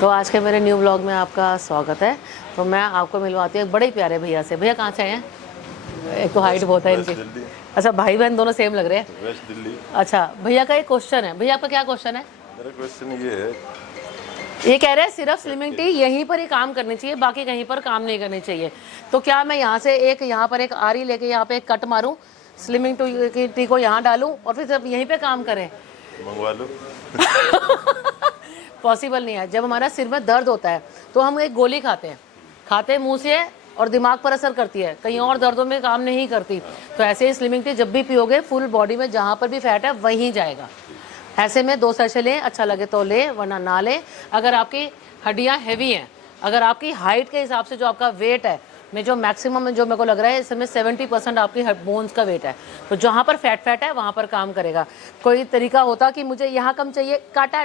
तो आज के मेरे न्यू ब्लॉग में आपका स्वागत है। तो मैं आपको मिलवाती हूँ एक बड़े ही प्यारे भैया से। भैया कहाँ से आए हैं? एक तो हाइट बहुत है इनकी। अच्छा, भाई बहन दोनों सेम लग रहे हैं। वेस्ट दिल्ली। अच्छा, भैया का एक क्वेश्चन है। भैया आपका क्या क्वेश्चन है? मेरा क्वेश्चन ये है, ये कह रहे हैं सिर्फ स्लिमिंग टी यहीं पर ही काम करनी चाहिए, बाकी कहीं पर काम नहीं करनी चाहिए। तो क्या मैं यहाँ से एक यहाँ पर एक आरी लेके यहाँ पे एक कट मारूँ, स्लिमिंग टी को यहाँ डालूँ और फिर सब यहीं पे काम करें? मंगवा लो। पॉसिबल नहीं है। जब हमारा सिर में दर्द होता है तो हम एक गोली खाते हैं मुंह से और दिमाग पर असर करती है, कहीं और दर्दों में काम नहीं करती। तो ऐसे ही स्लिमिंग टी जब भी पियोगे फुल बॉडी में जहाँ पर भी फैट है वहीं जाएगा। ऐसे में 2 सैशे लें, अच्छा लगे तो ले, वरना ना लें। अगर आपकी हड्डियाँ हैवी हैं, अगर आपकी हाइट के हिसाब से जो आपका वेट है, में जो मैक्सिमम में जो मेरे को लग रहा है इसमें 70% आपकी बोन्स का वेट है, तो जहाँ पर फैट है वहाँ पर काम करेगा। कोई तरीका होता कि मुझे यहाँ कम चाहिए, काटा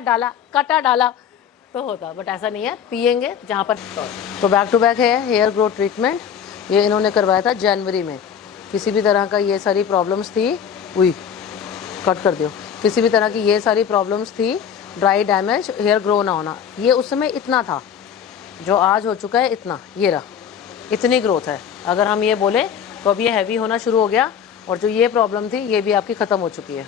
डाला तो होता, बट ऐसा नहीं है। पियेंगे जहाँ पर। तो बैक टू बैक है हेयर ग्रोथ ट्रीटमेंट। ये इन्होंने करवाया था जनवरी में। किसी भी तरह का ये सारी प्रॉब्लम्स थी, कट कर दो, किसी भी तरह की ये सारी प्रॉब्लम्स थी, ड्राई डैमेज, हेयर ग्रो ना होना, ये उस समय इतना था, जो आज हो चुका है इतना, ये रहा, इतनी ग्रोथ है। अगर हम ये बोले तो अब ये हैवी होना शुरू हो गया, और जो ये प्रॉब्लम थी ये भी आपकी ख़त्म हो चुकी है।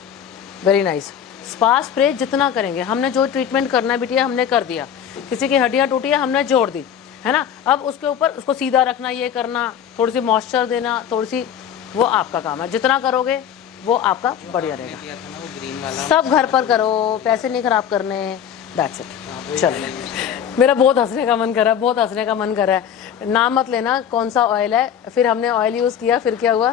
Very nice. स्पा स्प्रे जितना करेंगे, हमने जो ट्रीटमेंट करना है बिटिया हमने कर दिया। किसी की हड्डियाँ टूटी है हमने जोड़ दी, है ना। अब उसके ऊपर उसको सीधा रखना, ये करना, थोड़ी सी मॉइस्चर देना, थोड़ी सी, वो आपका काम है। जितना करोगे वो आपका बढ़िया रहेगा। सब घर पर करो, पैसे नहीं ख़राब करने, दैट्स इट। चलो, मेरा बहुत हंसने का मन कर रहा है, बहुत हंसने का मन कर रहा है। नाम मत लेना कौन सा ऑयल है। फिर हमने ऑयल यूज़ किया, फिर क्या हुआ?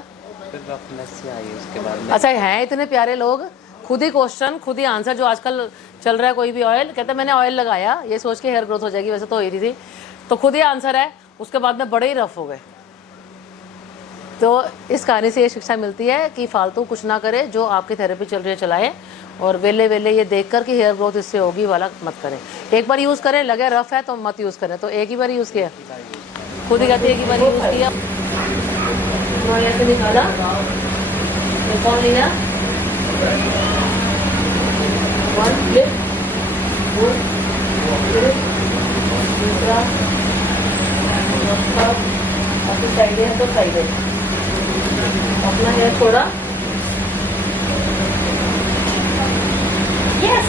फिर रफनेस आई उसके बाद। अच्छा, हैं इतने प्यारे लोग, खुद ही क्वेश्चन खुद ही आंसर। जो आजकल चल रहा है, कोई भी ऑयल कहता है मैंने ऑयल लगाया ये सोच के हेयर ग्रोथ हो जाएगी, वैसे तो हो ही रही थी। तो खुद ही आंसर है, उसके बाद में बड़े ही रफ हो गए। तो इस कहानी से ये शिक्षा मिलती है कि फालतू कुछ ना करे, जो आपकी थेरेपी चल रही है चलाए, और वेले ये देख कर कि हेयर ग्रोथ इससे होगी वाला मत करें। एक बार यूज़ करें, लगे रफ है तो मत यूज़ करें। तो एक ही बार यूज़ किया, खुद ही कहती है एक ही बार यूज़ किया, ऐसे निकाला, कौन लिया, वन क्लिप, दूसरा साइड है तो साइड है, अपना हेयर छोड़ा, यस।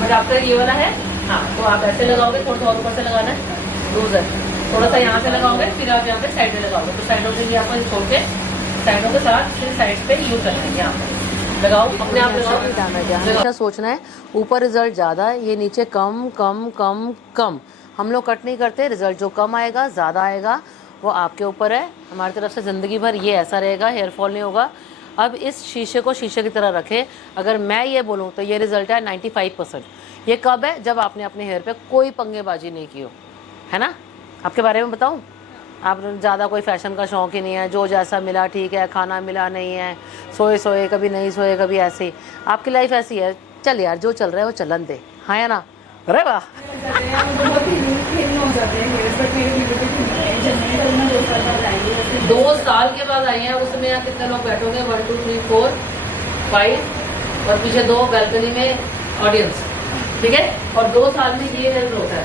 बट आपका ये वाला है, हाँ, तो आप ऐसे लगाओगे, थोड़ा सा और ऊपर से लगाना है, लूजर, थोड़ा सा यहाँ से लगाओगे, फिर आप यहाँ पे साइड में लगाओगे। तो साइडों से ये आपको छोड़ के साइडों के साथ फिर साइड पे यूज करना है। यहाँ पे लगाओ, अपने आप लगाओ। सोचना है ऊपर रिजल्ट ज़्यादा है, ये नीचे कम कम कम कम। हम लोग कट नहीं करते, रिजल्ट जो कम आएगा ज़्यादा आएगा वो आपके ऊपर है। हमारी तरफ से ज़िंदगी भर ये ऐसा रहेगा, हेयर फॉल नहीं होगा। अब इस शीशे को शीशे की तरह रखें। अगर मैं ये बोलूँ तो ये रिजल्ट है 95%। ये कब है? जब आपने अपने हेयर पे कोई पंगेबाजी नहीं की हो, है ना। आपके बारे में बताऊँ, आप ज़्यादा कोई फैशन का शौक़ ही नहीं है, जो जैसा मिला ठीक है, खाना मिला नहीं है, सोए कभी नहीं सोए, कभी ऐसे ही आपकी लाइफ ऐसी है। चल यार, जो चल रहा है वो चलन दे, हाँ या ना। अरे वाह, 2 साल के बाद आई हैं। उसमें यहाँ कितने लोग बैठोगे? 1 2 3 4 5, और पीछे 2 बैल्कनी में ऑडियंस, ठीक है। और 2 साल में ये हेयर ग्रोथ है।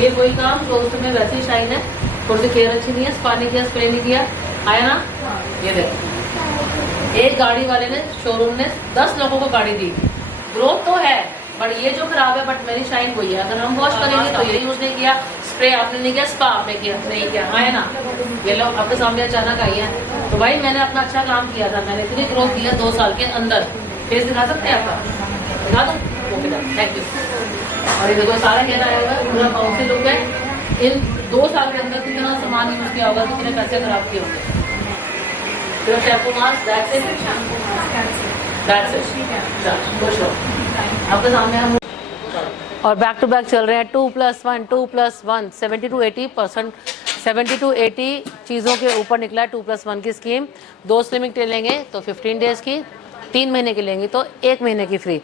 ये कोई काम जो उसमें वैसे ही शाइन है, थोड़ी सी केयर अच्छी नहीं है, स्पा नहीं किया, स्प्रे नहीं किया, आया ना। ये देखो, एक गाड़ी वाले ने, शोरूम ने 10 लोगों को गाड़ी दी। ग्रोथ तो है, बट ये जो खराब है, बट मेरी शाइन वही है। अगर हम वॉश करेंगे तो ये यूज नहीं किया, स्प्रे आपने नहीं किया, स्पा आपने किया नहीं किया, आया ना। ये लोग आपके सामने अचानक आई है, तो भाई मैंने अपना अच्छा काम किया था, मैंने इतनी ग्रोथ दिया 2 साल के अंदर। फेस दिखा सकते हैं आपका? दिखा दो, ओके, थैंक यू। और ये देखो सारा हेयर आया हुआ है, पूरा बाउंसी लुक है। इन 2 साल के अंदर कितना सामान यूज किया होगा, कितने पैसे खराब किए होंगे। फिर शैम्पू मास्क, दैट्स इट, खुश हो। आपके सामने हम और बैक टू बैक चल रहे हैं। 2+1 2+1 70 to 80%, 70 to 80 चीज़ों के ऊपर निकला है 2+1 की स्कीम। 2 स्लिमिंग टे लेंगे तो 15 डेज़ की, 3 महीने की लेंगी तो 1 महीने की फ्री।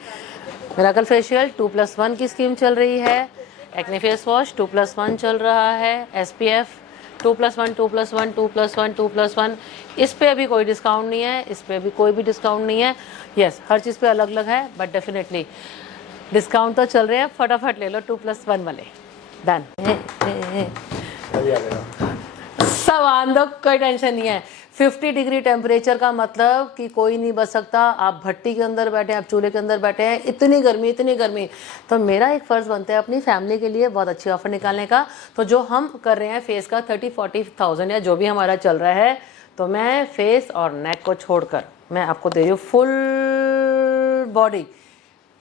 मिराकल फेशियल 2+1 की स्कीम चल रही है। एक्ने फेस वॉश 2+1 चल रहा है। SPF 2+1 2+1 2+1 2+1। इस पे अभी कोई डिस्काउंट नहीं है, इस पे अभी कोई भी डिस्काउंट नहीं है। यस, हर चीज़ पे अलग अलग है, बट डेफिनेटली डिस्काउंट तो चल रहे हैं, फटाफट ले लो 2+1 वाले। डन। सामान दो, कोई टेंशन नहीं है। 50 डिग्री टेम्परेचर का मतलब कि कोई नहीं बच सकता। आप भट्टी के अंदर बैठे हैं, आप चूल्हे के अंदर बैठे हैं, इतनी गर्मी इतनी गर्मी। तो मेरा एक फ़र्ज़ बनता है अपनी फैमिली के लिए बहुत अच्छी ऑफ़र निकालने का। तो जो हम कर रहे हैं फेस का 30-40,000 या जो भी हमारा चल रहा है, तो मैं फेस और नेक को छोड़कर मैं आपको दे रही हूँ फुल बॉडी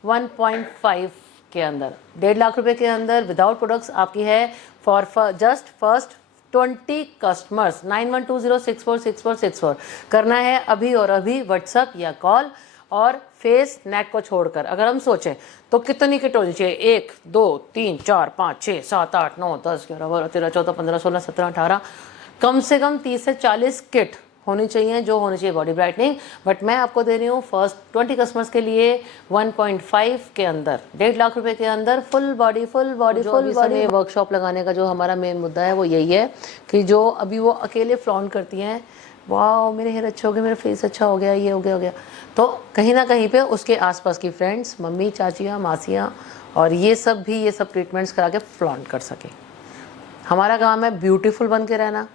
1.5 के अंदर, 1.5 लाख रुपए के अंदर विदाउट प्रोडक्ट्स आपकी है फॉर जस्ट फर्स्ट 20 कस्टमर्स। 9120646464 करना है अभी और अभी, व्हाट्सअप या कॉल। और फेस नेक को छोड़कर अगर हम सोचें तो कितनी किट होनी चाहिए? 1 2 3 4 5 6 7 8 9 10 11 12 13 14 15 16 17 18 कम से कम 30 से 40 किट होनी चाहिए जो होनी चाहिए बॉडी ब्राइटनिंग। बट मैं आपको दे रही हूँ फर्स्ट 20 कस्टमर्स के लिए 1.5 के अंदर, 1.5 लाख रुपए के अंदर full body full body. Workshop लगाने का जो हमारा मेन मुद्दा है वो यही है कि जो अभी वो अकेले फ्लॉन्ट करती हैं, वाह मेरे हेयर अच्छे हो गए, मेरा फेस अच्छा हो गया, ये हो गया, तो कहीं ना कहीं पे उसके आसपास की फ्रेंड्स, मम्मी, चाचियाँ, मासियाँ और ये सब भी ये सब ट्रीटमेंट्स करा के फ्लॉन्ट कर सके। हमारा काम है ब्यूटीफुल बन के रहना,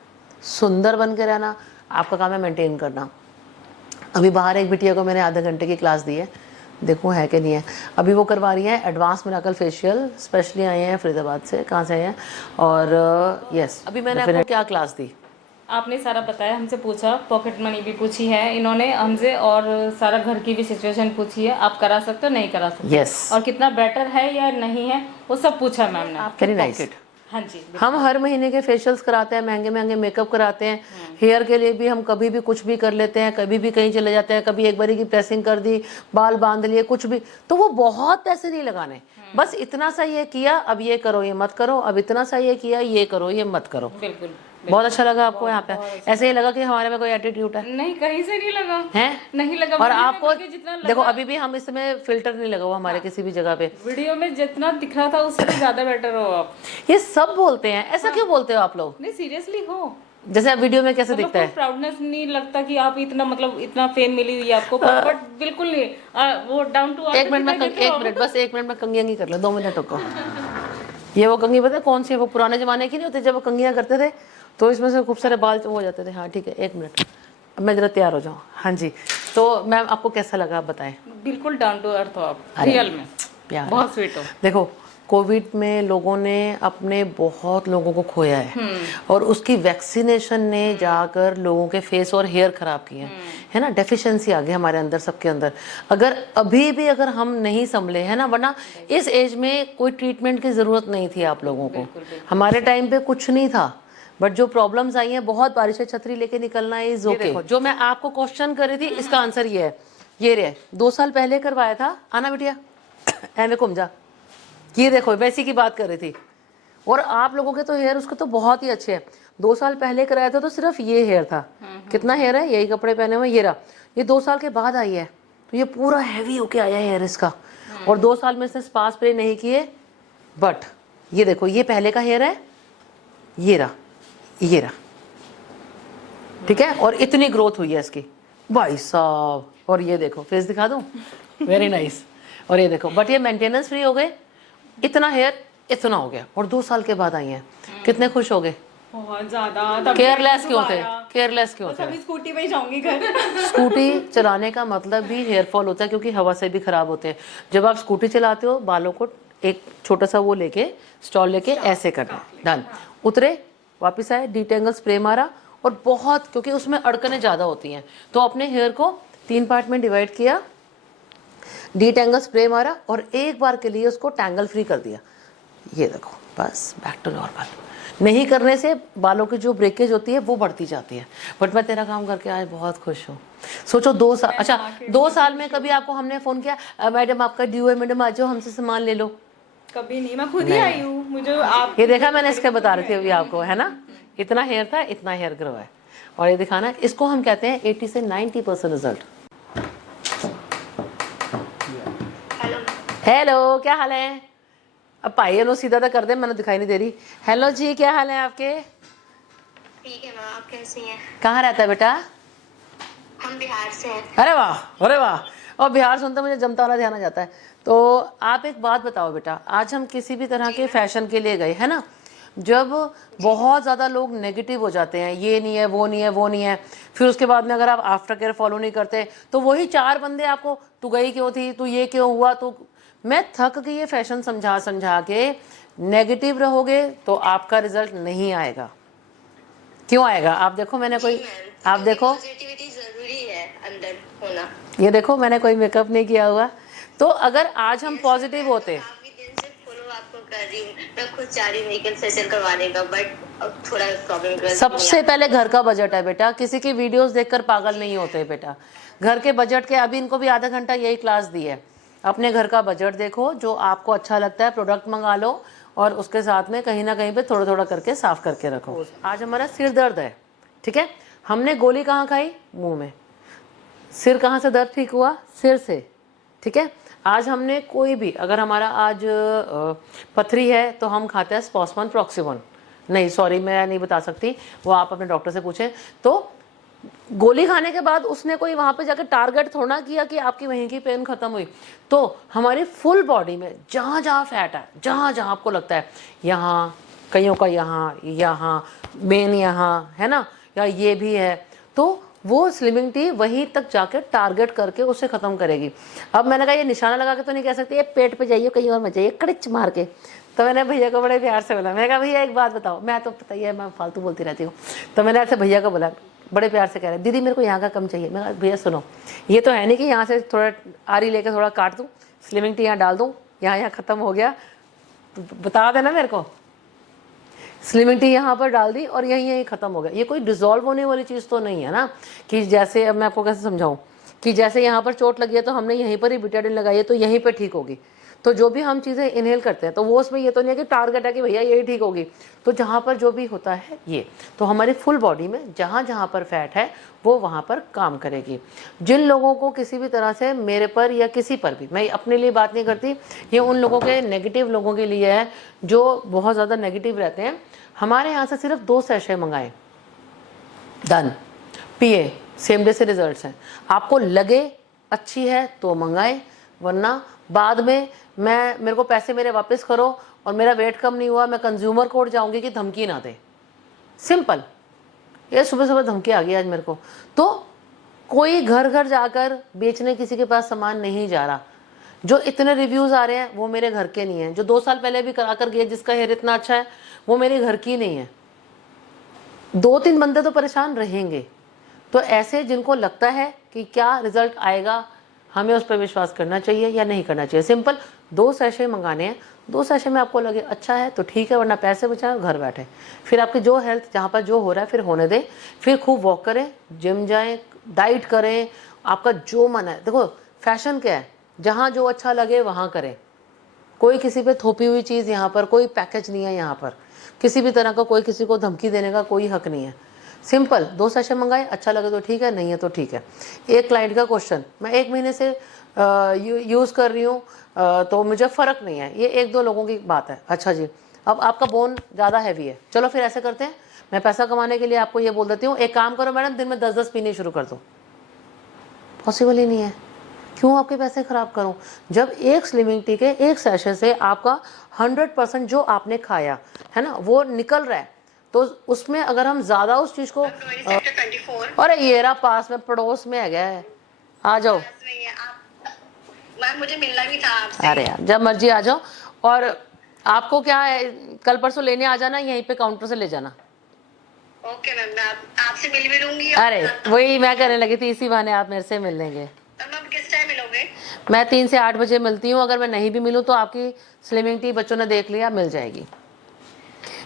सुंदर बन के रहना, आपका काम है मेंटेन करना। अभी बाहर एक बिटिया को मैंने आधे घंटे की क्लास दी है, देखो है कि नहीं है। अभी वो करवा रही है एडवांस मिराकल फेशियल, स्पेशली आए हैं फरीदाबाद से, कहाँ से आए हैं। और यस, अभी मैंने आपको क्या क्लास दी? आपने सारा बताया, हमसे पूछा, पॉकेट मनी भी पूछी है इन्होंने हमसे और सारा घर की भी सिचुएशन पूछी है, आप करा सकते हो नहीं करा सकते, यस, और कितना बेटर है या नहीं है वो सब पूछा मैम ने। Very nice. हाँ जी, हम हर महीने के फेशियल्स कराते हैं, महंगे महंगे मेकअप कराते हैं। हेयर के लिए भी हम कभी भी कुछ भी कर लेते हैं, कभी भी कहीं चले जाते हैं, कभी एक बारी की प्रेसिंग कर दी, बाल बांध लिए, कुछ भी, तो वो बहुत पैसे नहीं लगाने। बस इतना सा ये किया, अब ये करो ये मत करो, अब इतना सा ये किया, ये करो ये मत करो। बिल्कुल। बहुत अच्छा लगा आपको यहाँ पे? ऐसे ही लगा कि हमारे में कोई एटीट्यूड है? नहीं, कहीं से नहीं लगा है, नहीं लगा। और आपको जितना देखो अभी भी हम इसमें फिल्टर नहीं लगा हुआ हमारे किसी भी जगह पे। वीडियो में जितना दिख रहा था उससे ज्यादा बेटर हो आप। ये सब बोलते हैं, ऐसा क्यों बोलते हो आप लोग? नहीं, सीरियसली हो, जैसे आप वीडियो में कैसे दिखता है? प्राउडनेस नहीं लगता कि आप इतना मतलब इतना फेम मिली हुई है आपको, बट बिल्कुल नहीं, वो डाउन टू अर्थ। एक मिनट बस एक मिनट में कंघी कर लो, 2 मिनट रुको। ये वो कंघी पता है कौन सी है? वो पुराने जमाने की नहीं होती, जब वो कंघियाँ करते थे तो इसमें से खूब सारे बाल हो जाते थे। हाँ ठीक है, 1 मिनट, अब मैं जरा तैयार हो जाऊँ। हाँ जी, तो मैम आपको कैसा लगा आप बताएं? बिल्कुल डाउन टू अर्थ हो आप, रियल में प्यार, बहुत स्वीट हो। देखो कोविड में लोगों ने अपने बहुत लोगों को खोया है और उसकी वैक्सीनेशन ने जाकर लोगों के फेस और हेयर खराब किए हैं, है ना। डेफिशिएंसी आ गई हमारे अंदर, सबके अंदर। अगर अभी भी अगर हम नहीं संभले, है ना, वरना इस एज में कोई ट्रीटमेंट की ज़रूरत नहीं थी आप लोगों को। हमारे टाइम पे कुछ नहीं था, बट जो प्रॉब्लम्स आई हैं, बहुत बारिश है, छतरी लेके निकलना इज ओके। जो मैं आपको क्वेश्चन कर रही थी इसका आंसर ये है, ये रे 2 साल पहले करवाया था, आना बिटिया ऐਵੇਂ घूम जा, ये देखो मैं इसी की बात कर रही थी। और आप लोगों के तो हेयर उसके तो बहुत ही अच्छे हैं। 2 साल पहले कराया था तो सिर्फ ये हेयर था, कितना हेयर है, यही कपड़े पहने हुए, ये रहा। ये 2 साल के बाद आई है तो ये पूरा हैवी होके आया है हेयर इसका। और 2 साल में इसने स्पा स्प्रे नहीं किए, बट ये देखो ये पहले का हेयर है, ये रहा, ये रहा, ठीक है। और इतनी ग्रोथ हुई है इसकी भाई साहब। और ये देखो फेस दिखा दूं, वेरी नाइस। और ये देखो, बट ये मेंटेनेंस फ्री हो गए, इतना हेयर इतना हो गया, और 2 साल के बाद आई हैं। कितने खुश हो गए? बहुत ज्यादा। केयरलेस क्यों थे? केयरलेस क्यों थे? अभी स्कूटी पे ही जाऊंगी घर। स्कूटी चलाने का मतलब भी हेयर फॉल होता है, क्योंकि हवा से भी खराब होते हैं। जब आप स्कूटी चलाते हो, बालों को एक छोटा सा वो लेके, स्टॉल लेके ऐसे करना, डन, उतरे, वापस आए, डिटेंगल स्प्रे मारा, और बहुत, क्योंकि उसमें अड़कने ज़्यादा होती हैं, तो अपने हेयर को 3 पार्ट में डिवाइड किया, डिटेंगल स्प्रे मारा, और एक बार के लिए उसको टैंगल फ्री कर दिया। ये देखो बस बैक टू नॉर्मल। नहीं करने से बालों की जो ब्रेकेज होती है वो बढ़ती जाती है। बट मैं तेरा काम करके आज बहुत खुश हूँ। सोचो 2 साल, अच्छा 2 साल में कभी आपको हमने फ़ोन किया, मैडम आपका ड्यू है, मैडम आ जाओ हमसे सामान ले लो? कभी नहीं, मैं खुद ही आई हूँ। मुझे आप ये देखा मैंने, इसका बता रही थी अभी आपको, है ना, इतना हेयर था, इतना हेयर ग्रो है। और ये दिखाना, इसको हम कहते हैं 80 से 90% रिजल्ट। हेलो, क्या हाल है? अब पाइए लो, सीधा तो कर दे, मैंने दिखाई नहीं दे रही। हेलो जी, क्या हाल है आपके? ठीक है मैम, आप कैसी हैं? कहाँ रहता है बेटा? हम बिहार से हैं। अरे वाह, अरे वाह। और बिहार सुनते मुझे जमतारा ध्यान आ जाता है। तो आप एक बात बताओ बेटा, आज हम किसी भी तरह के फैशन के लिए गए है ना, जब बहुत ज़्यादा लोग नेगेटिव हो जाते हैं, ये नहीं है, वो नहीं है, वो नहीं है, फिर उसके बाद में अगर आप आफ्टर केयर फॉलो नहीं करते तो वही 4 बंदे आपको, तू गई क्यों थी, तू ये क्यों हुआ, तो मैं थक गई ये फैशन समझा समझा के। नेगेटिव रहोगे तो आपका रिजल्ट नहीं आएगा। क्यों आएगा? आप देखो, मैंने कोई, आप देखो, पॉजिटिविटी जरूरी है अंदर होना। ये देखो मैंने कोई मेकअप नहीं किया हुआ। तो अगर आज हम पॉजिटिव होते, काफी दिन से फॉलो आपको कर रही हूँ, मैं खुद चाह रही हूँ मेकअप फेशियल करवाने का, बट अब थोड़ा प्रॉब्लम। सबसे पहले घर का बजट है बेटा, किसी की वीडियोस देखकर पागल नहीं होते बेटा। घर के बजट के, अभी इनको भी आधा घंटा यही क्लास दी है। अपने घर का बजट देखो, जो आपको अच्छा लगता है प्रोडक्ट मंगा लो, और उसके साथ में कहीं ना कहीं पे थोड़ा थोड़ा करके साफ करके रखो। आज हमारा सिर दर्द है, ठीक है, हमने गोली कहाँ खाई? मुंह में। सिर कहाँ से दर्द ठीक हुआ? सिर से, ठीक है। आज हमने कोई भी, अगर हमारा आज पथरी है तो हम खाते हैं स्पॉसमन प्रॉक्सिवन, नहीं सॉरी मैं नहीं बता सकती, वो आप अपने डॉक्टर से पूछें। तो गोली खाने के बाद उसने कोई वहाँ पे जाकर टारगेट थोड़ा किया कि आपकी वहीं की पेन खत्म हुई। तो हमारी फुल बॉडी में जहाँ जहाँ फैट है, जहाँ जहाँ आपको लगता है, यहाँ कईयों का, यहाँ मेन यहाँ है ना, या ये भी है, तो वो स्लिमिंग टी वहीं तक जाकर टारगेट करके उसे ख़त्म करेगी। अब मैंने कहा ये निशाना लगा के तो नहीं कह सकती, ये पेट पे जाइए, कहीं और मत जाइए, कड़िच मार के। तो मैंने भैया को बड़े प्यार से बोला, मैंने कहा भैया एक बात बताओ, मैं तो पता ही है मैं फालतू बोलती रहती हूँ, तो मैंने ऐसे भैया को बोला, बड़े प्यार से कह रहे दीदी मेरे को यहाँ का कम चाहिए। मैं कहा भैया सुनो, ये तो है नहीं कि यहाँ से थोड़ा आरी लेकर थोड़ा काट दूँ, स्लिमिंग टी यहाँ डाल दूँ, यहाँ ख़त्म हो गया, तो बता देना मेरे को। स्लिमिंग टी यहाँ पर डाल दी और यहीं ख़त्म हो गया। ये कोई डिज़ोल्व होने वाली चीज़ तो नहीं है ना, कि जैसे, अब मैं आपको कैसे समझाऊँ, कि जैसे यहाँ पर चोट लगी है तो हमने यहीं पर ही बिटाडिन लगाई है तो यहीं पर ठीक होगी। तो जो भी हम चीज़ें इनहेल करते हैं तो वो उसमें ये तो नहीं है कि टारगेट है कि भैया यही ठीक होगी। तो जहाँ पर जो भी होता है ये, तो हमारी फुल बॉडी में जहाँ जहाँ पर फैट है वो वहाँ पर काम करेगी। जिन लोगों को किसी भी तरह से, मेरे पर या किसी पर भी, मैं अपने लिए बात नहीं करती, ये उन लोगों के, नेगेटिव लोगों के लिए है जो बहुत ज़्यादा नेगेटिव रहते हैं। हमारे यहाँ से सिर्फ 2 सैशे मंगाए, डन, पिए, सेम डे से रिजल्ट्स हैं। आपको लगे अच्छी है तो मंगाए, वरना बाद में मेरे को पैसे मेरे वापस करो और मेरा वेट कम नहीं हुआ, मैं कंज्यूमर कोर्ट जाऊंगी कि धमकी ना दे। सिंपल। ये सुबह सुबह धमकी आ गई आज मेरे को। तो कोई घर घर जाकर बेचने किसी के पास सामान नहीं जा रहा। जो इतने रिव्यूज़ आ रहे हैं वो मेरे घर के नहीं हैं। जो 2 साल पहले भी करा कर गए जिसका हेयर इतना अच्छा है वो मेरे घर की नहीं है। 2-3 बंदे तो परेशान रहेंगे। तो ऐसे जिनको लगता है कि क्या रिजल्ट आएगा, हमें उस पर विश्वास करना चाहिए या नहीं करना चाहिए। सिंपल 2 सैशे मंगाने हैं, 2 सैशे में आपको लगे अच्छा है तो ठीक है, वरना पैसे बचाएं, घर बैठे। फिर आपकी जो हेल्थ जहाँ पर जो हो रहा है फिर होने दें। फिर खूब वॉक करें, जिम जाएं, डाइट करें, आपका जो मन है। देखो फैशन क्या है, जहाँ जो अच्छा लगे वहाँ करें। कोई किसी पे थोपी हुई चीज़ यहाँ पर, कोई पैकेज नहीं है यहाँ पर, किसी भी तरह का कोई किसी को धमकी देने का कोई हक नहीं है। सिंपल 2 सेशन मंगाए, अच्छा लगे तो ठीक है, नहीं है तो ठीक है। एक क्लाइंट का क्वेश्चन, मैं 1 महीने से यूज़ कर रही हूँ तो मुझे फ़र्क नहीं है, ये 1-2 लोगों की बात है। अच्छा जी, अब आपका बोन ज़्यादा हैवी है, चलो फिर ऐसे करते हैं, मैं पैसा कमाने के लिए आपको ये बोल देती हूँ, एक काम करो मैडम, दिन में 10-10 पीने शुरू कर दो। पॉसिबल ही नहीं है, क्यों आपके पैसे ख़राब करूं? जब एक स्लिमिंग टी के 1 सैशे से आपका 100% जो आपने खाया है ना वो निकल रहा है, तो उसमें अगर हम ज़्यादा उस चीज़ को, सेक्टर 24 अरे ये रहा पास में, पड़ोस में है, गया है, आ जाओ। में है आप। मैम मुझे मिलना भी था आपसे। अरे यार जब मर्जी आ जाओ। और आपको क्या है, कल परसों लेने आ जाना, यहीं पे काउंटर से ले जाना। ओके मैम, मैं आपसे मिल भी लूंगी। अरे वही मैं कहने लगी थी, इसी बहाने आप मेरे से मिल लेंगे। मैम किस टाइम मिलोगे? मैं 3 से 8 बजे मिलती हूँ। अगर मैं नहीं भी मिलूँ तो आपकी स्लिमिंग टी बच्चों ने देख लिया, मिल जाएगी।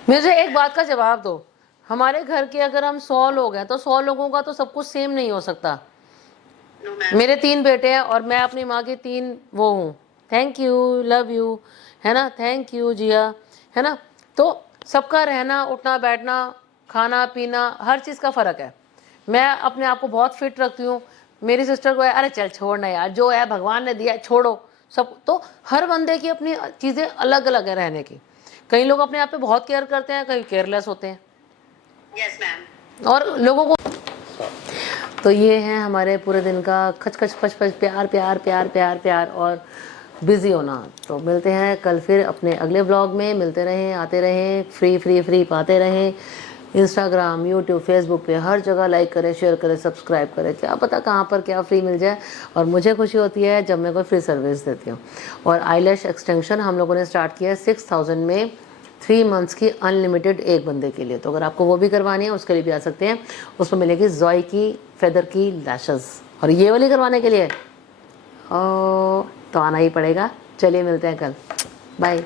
मुझे एक बात का जवाब दो, हमारे घर के अगर हम 100 लोग हैं तो 100 लोगों का तो सब कुछ सेम नहीं हो सकता। No ma'am. मेरे 3 बेटे हैं और मैं अपनी माँ की 3 वो हूँ। थैंक यू, लव यू, है ना, थैंक यू जिया, है ना। तो सबका रहना, उठना, बैठना, खाना पीना, हर चीज़ का फ़र्क है। मैं अपने आप को बहुत फिट रखती हूँ। मेरी सिस्टर को है, अरे चल छोड़ना यार, जो है भगवान ने दिया छोड़ो सब। तो हर बंदे की अपनी चीज़ें अलग अलग है रहने की। कई लोग अपने आप पे बहुत केयर करते हैं, कई केयरलेस होते हैं। Yes ma'am. और लोगों को तो ये है हमारे पूरे दिन का खच खच पच पच प्यार प्यार प्यार प्यार प्यार और बिज़ी होना। तो मिलते हैं कल फिर अपने अगले ब्लॉग में। मिलते रहें, आते रहें, फ्री फ्री फ्री पाते रहें। इंस्टाग्राम, यूट्यूब, फेसबुक पे हर जगह लाइक करें, शेयर करें, सब्सक्राइब करें। क्या पता कहाँ पर क्या फ्री मिल जाए। और मुझे खुशी होती है जब मैं कोई फ्री सर्विस देती हूँ। और आईलैश एक्सटेंशन हम लोगों ने स्टार्ट किया है 6000 में 3 मंथ्स की अनलिमिटेड एक बंदे के लिए। तो अगर आपको वो भी करवानी है उसके लिए भी आ सकते हैं। उसमें मिलेगी जॉय की फेदर की लैशेस। और ये वाली करवाने के लिए तो आना ही पड़ेगा। चलिए मिलते हैं कल, बाय।